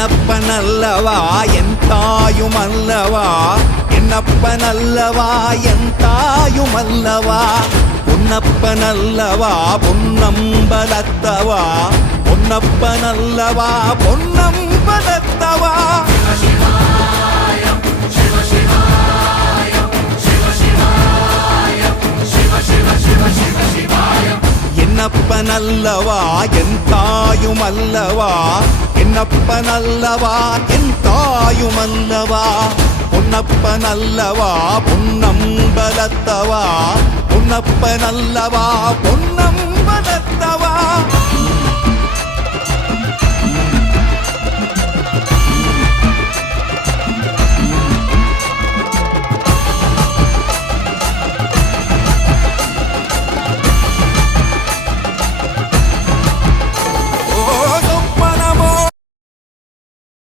என்னப்பனல்லவா என் தாயுமல்லவா, என்னப்பனல்லவா என் தாயுமல்லவா, பொன்னப்பனல்லவா பொன்னம்பலத்தவா, பொன்னப்பனல்லவா பொன்னம்பலத்தவா. என்னப்பனல்லவா என் தாயுமல்லவா, என்னப்பனல்லவா என் தாயுமல்லவா, பொன்னப்பனல்லவா பொன்னம்பலத்தவா, பொன்னப்பனல்லவா பொன்னம்பலத்தவா.